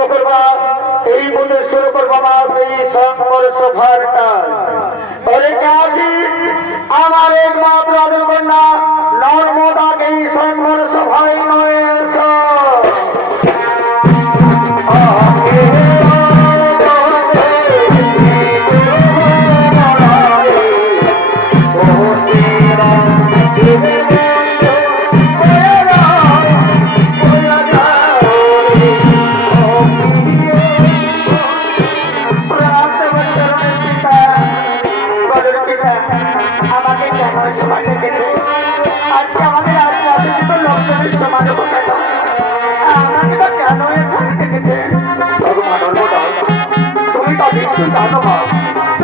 আরম্ভ করবা এই মধ্যে শুরু করবো আমার এই সংবর সভার কাজ। আমার একমাত্র আদর কন্যা নর্মদাকে এই সংবর সভায় নয়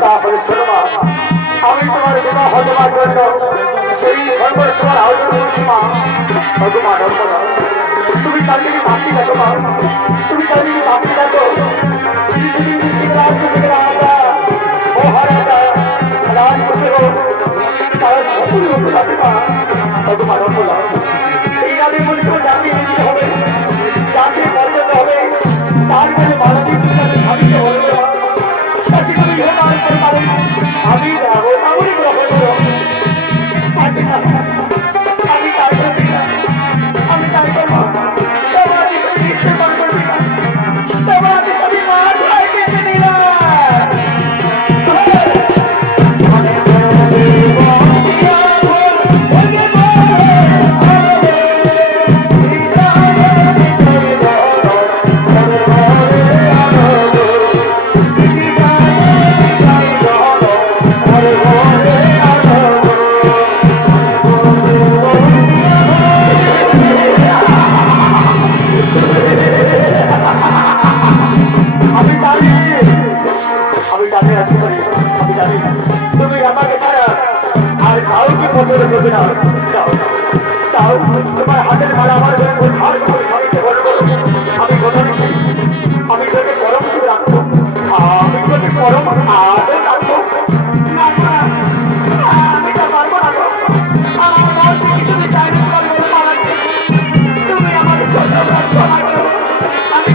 তাহলে শোনো মা, আমি তোমার বিবাহ দেওয়ার জন্য সেই ধর্মের তোমার আয়োজন করছি মা। মা তুমি তাদেরকে মাফি দেখো মা, তুমি তাদেরকে মাফি দেখো। এই রাতের মধ্যে তোমার জাতিয়ে দিতে হবে, জাতিয়ে পর্যন্ত হবে, তারপরে মানবিক ভাবিতে হবে। আমি যাবো আমি গ্রহণ আমি তাই করবি না, আমি তাই করবো আমি মাঠ কেটে নিলাম। তোমার হাতের মালা আমার আমি কথা দিচ্ছি, আমি তোকে গরম করে রাখবো, আমি তোকে গরম আদর রাখবো। আমি তা পারবো না, আমার তুমি চাইলে তুমি আমার আমি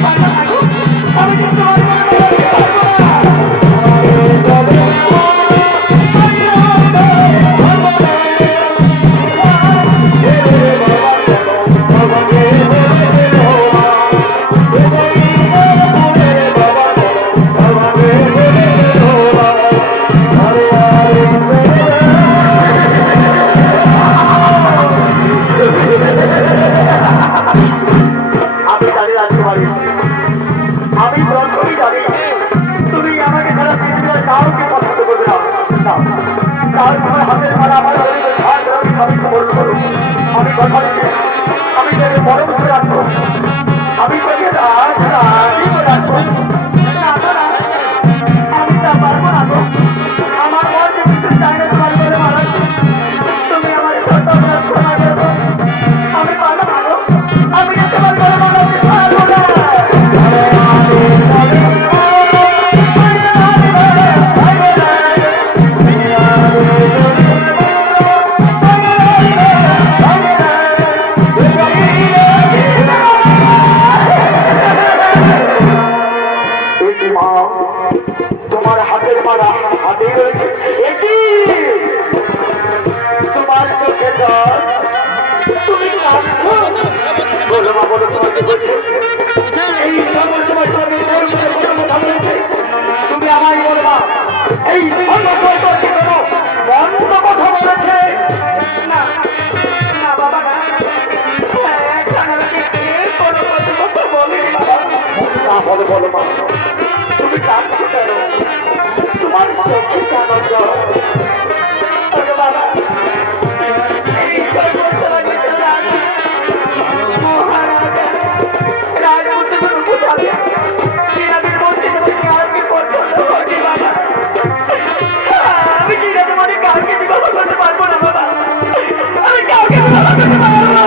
পারবো না, আমি তোমার হাতের মালা আমার আমি কথা দিচ্ছি, আমি তোকে বড় করে রাখবো, আমি তোকে রাখবো। আমি তা পারবো না গো, আমার মন যে কিছু চাই না তোমার করে মারা, তুমি আমার সত্য ক্ষমা করবো, আমি পারবো না গো, আমি তোমার করে মারাতে পারবো না। তোমার হাতের মালা হাতে রয়েছে, তোমার চোখে তুমি বলো মা, বলো তোমাকে বলছে এই তুমি আমায় বলবা এই বন্ধ কথা বলেছে না বাবা না, বলো বলো মা, তুমি কাঁদছো কেন, তোমার চোখে কেন বাবা? আমি ঠিক আছে মানে কাউকে বিবাহ করতে পারবো না বাবা, আমি কাউকে বিবাহ করতে পারবো না।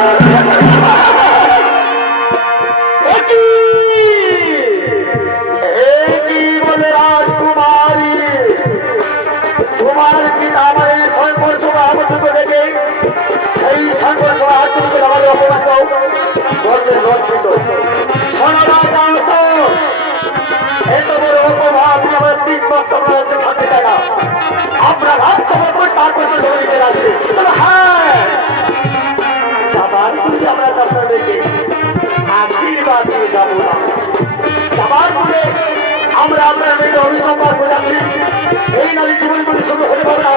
এত বড় অপবাদ আমার 3 মাস তোমরা থাকতে চায় না। আপনার হাত খবর তারপর তো ধরে রাখবে। হ্যাঁ আবার আমরা আপনাদেরকে আশীর্বাদ দিয়ে যাবো না। সবার বলে আমরা আপনার মেয়েকে অভিসম্পাদ বোঝাচ্ছি। এই নারী জীবনগুলি শুরু হতে পারে না,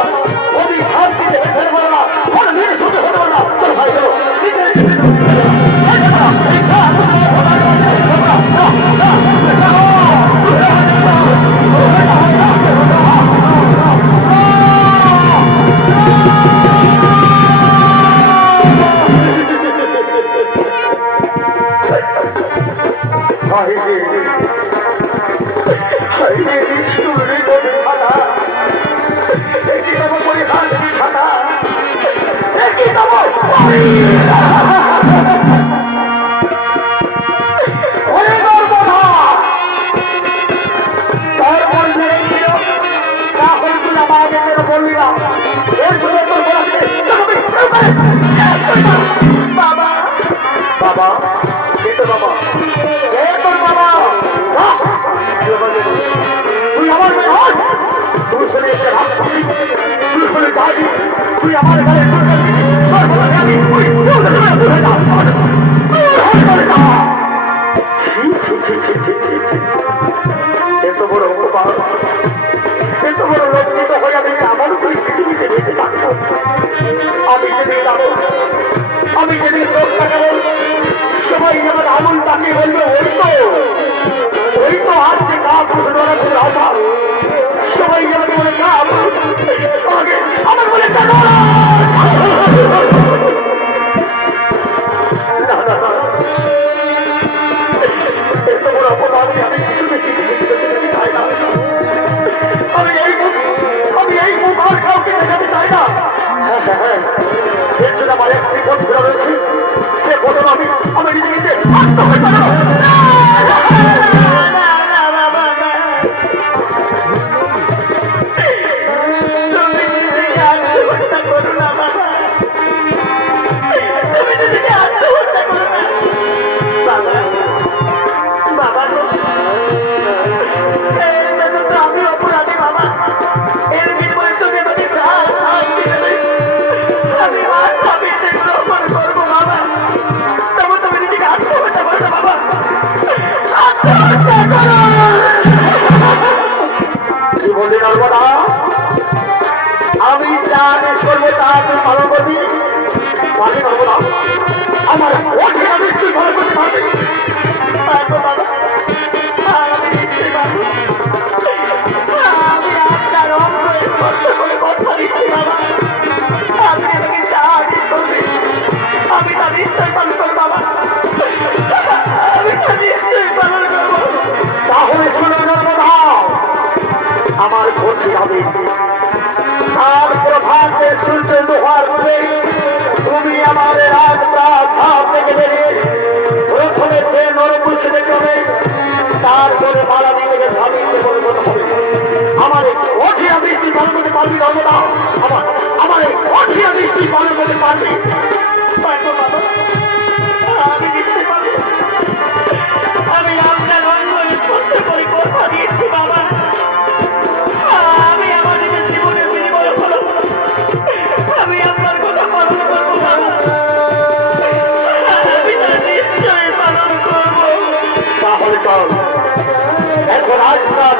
অভি শান্তি দেখে ফেলে পারে না, কোনো দিন শুরু হতে পারে না। তোর ভাই চলো বাবা কিন্তু বাবা তোর বাবা তুই আমার মেয়ে হস, তুই শুনে এসে ভাব তুই শুনে যাবি, তুই আমার গায়ে এত বড় অপমান, এত বড় লজ্জিত হয়ে আমি আমার উপরে পৃথিবীতে বেঁচে থাকবো। আমি যেদিন যাবো, আমি যেদিন চোখ তাকাবো, সবাই যেমন আমল তাকে বলবে ওই তো আজ যে গা পুষে রাজা, সবাই যেমন বলে গা আমার বলে এত বড় অপমান আমি চাই না। আমি এই মুখ আর কাউকে দেখাতে চাই না। হ্যাঁ এর জন্য আমার এক বিপদ ঘোরা রয়েছে, সে ঘটনা আমি নিজে নিজে আত্মহত্যা করব। আমি অপরাধী বাবা, এর বিনিময়ে তুমি আমাকে আমি গ্রহণ করবো বাবা। তবে তুমি নিজেকে আত্মহত্যা করো বাবা, আত্মহত্যা করো। জীবনে নর্মদা আমি যা আদেশ করবো তা তুমি পালন করবি। মানে নর্মদা আমার ওঠে আদেশ তুই পালন করতে পারবি। বাবা আমি নিশ্চয়ই পারবো। আমি আপনার অঙ্গ স্পর্শ করে কথা দিচ্ছি বাবা, আপনি আমাকে যা আদেশ করবেন আমি তা নিশ্চয়ই পালন করবো বাবা, আমি তা নিশ্চয়ই পালন করবো। তাহলে শুনে নর্মদা আমার ঘটে যাবে আর প্রভাতে সূর্য লোহার করে তুমি আমার রাজপ্রাসাদ থেকে বেরিয়ে প্রথমে যে নরপুষে দেখবে, তারপরে মালাদি থেকে স্বামীকে পরিণত হবে। আমার এই কঠিন বৃষ্টি পালন করতে পারবি নর্মদা, আমার এই কঠিন বৃষ্টি পালন করতে পারবি। আমি দিচ্ছি পারি, আমি আপনার অঙ্গনে স্পষ্ট করে কথা দিয়েছি বাবা। আমি আমার নিজের জীবনের বিনিময় হলো আমি আপনার কথা পালন করবো বাবা, আমি তা নিশ্চয়ই পালন করবো। তাহলে চল এখন আজ রাত